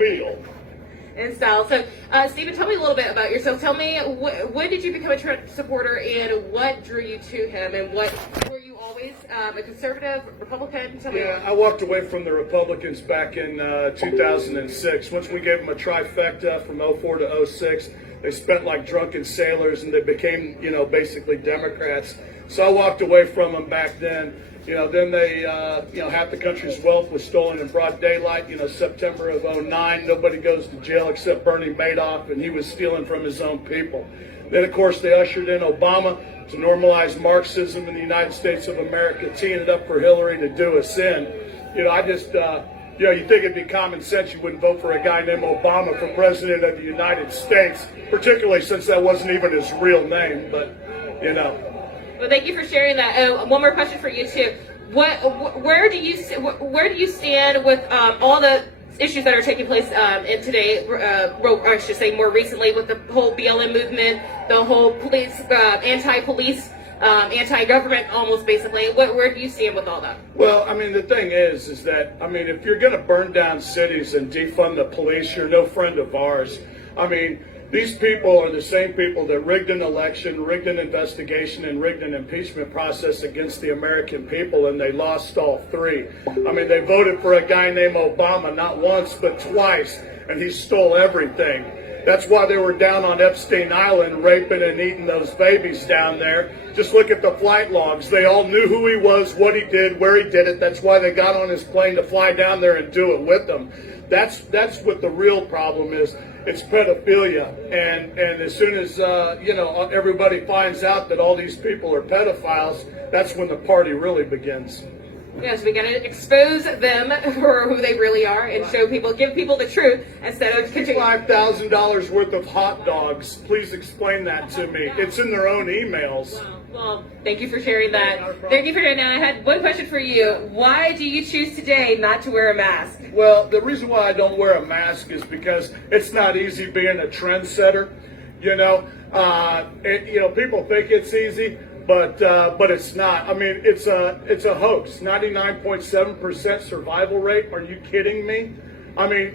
Bill. And style. So, Stephen, tell me a little bit about yourself. Tell me, when did you become a Trump supporter, and what drew you to him, and what were you always a conservative, Republican? Tell me. Yeah, I walked away from the Republicans back in 2006. Once we gave them a trifecta from '04 to '06, they spent like drunken sailors, and they became, basically Democrats. So I walked away from them back then. Then they, half the country's wealth was stolen in broad daylight. September of '09, nobody goes to jail except Bernie Madoff, and he was stealing from his own people. Then, of course, they ushered in Obama to normalize Marxism in the United States of America, teeing it up for Hillary to do us in. You think it'd be common sense you wouldn't vote for a guy named Obama for president of the United States, particularly since that wasn't even his real name, but. Well, thank you for sharing that. One more question for you too. Where do you stand with all the issues that are taking place in today? I should say more recently with the whole BLM movement, the whole police, anti-police, anti-government, almost basically. Where do you stand with all that? Well, the thing is that if you're going to burn down cities and defund the police, you're no friend of ours. These people are the same people that rigged an election, rigged an investigation, and rigged an impeachment process against the American people, and they lost all three. They voted for a guy named Obama not once, but twice, and he stole everything. That's why they were down on Epstein Island raping and eating those babies down there. Just look at the flight logs. They all knew who he was, what he did, where he did it. That's why they got on his plane to fly down there and do it with them. That's what the real problem is. It's pedophilia, and as soon as everybody finds out that all these people are pedophiles, that's when the party really begins. Yes, we got to expose them for who they really are and give people the truth instead of $5,000 worth of hot dogs. Please explain that to me. It's in their own emails. Well, thank you for sharing that. Thank you for sharing that. I had one question for you. Why do you choose today not to wear a mask? Well, the reason why I don't wear a mask is because it's not easy being a trendsetter. People think it's easy, but it's not. It's a hoax. 99.7% survival rate. Are you kidding me?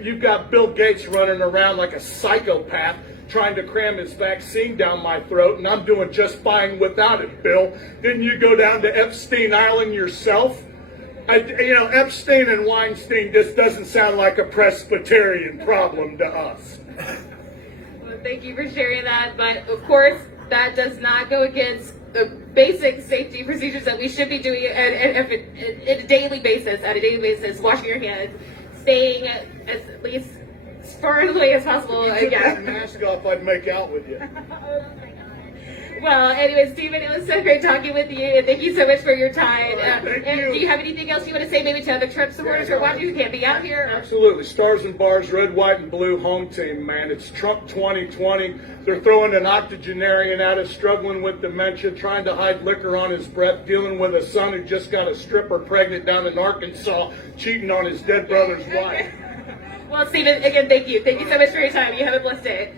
You've got Bill Gates running around like a psychopath, trying to cram his vaccine down my throat, and I'm doing just fine without it, Bill. Didn't you go down to Epstein Island yourself? Epstein and Weinstein just doesn't sound like a Presbyterian problem to us. Well, thank you for sharing that, but of course, that does not go against the basic safety procedures that we should be doing at a daily basis, washing your hands, staying at least as far away as possible. If you took that mask off, I'd make out with you. Well, anyway, Stephen, it was so great talking with you, and thank you so much for your time. Thank you. Do you have anything else you want to say maybe to other Trump supporters or why you can't be out here? Absolutely. Stars and bars, red, white, and blue home team, man. It's Trump 2020. They're throwing an octogenarian at us, struggling with dementia, trying to hide liquor on his breath, dealing with a son who just got a stripper pregnant down in Arkansas, cheating on his dead brother's wife. Well, Stephen, again, thank you. Thank you so much for your time. You have a blessed day.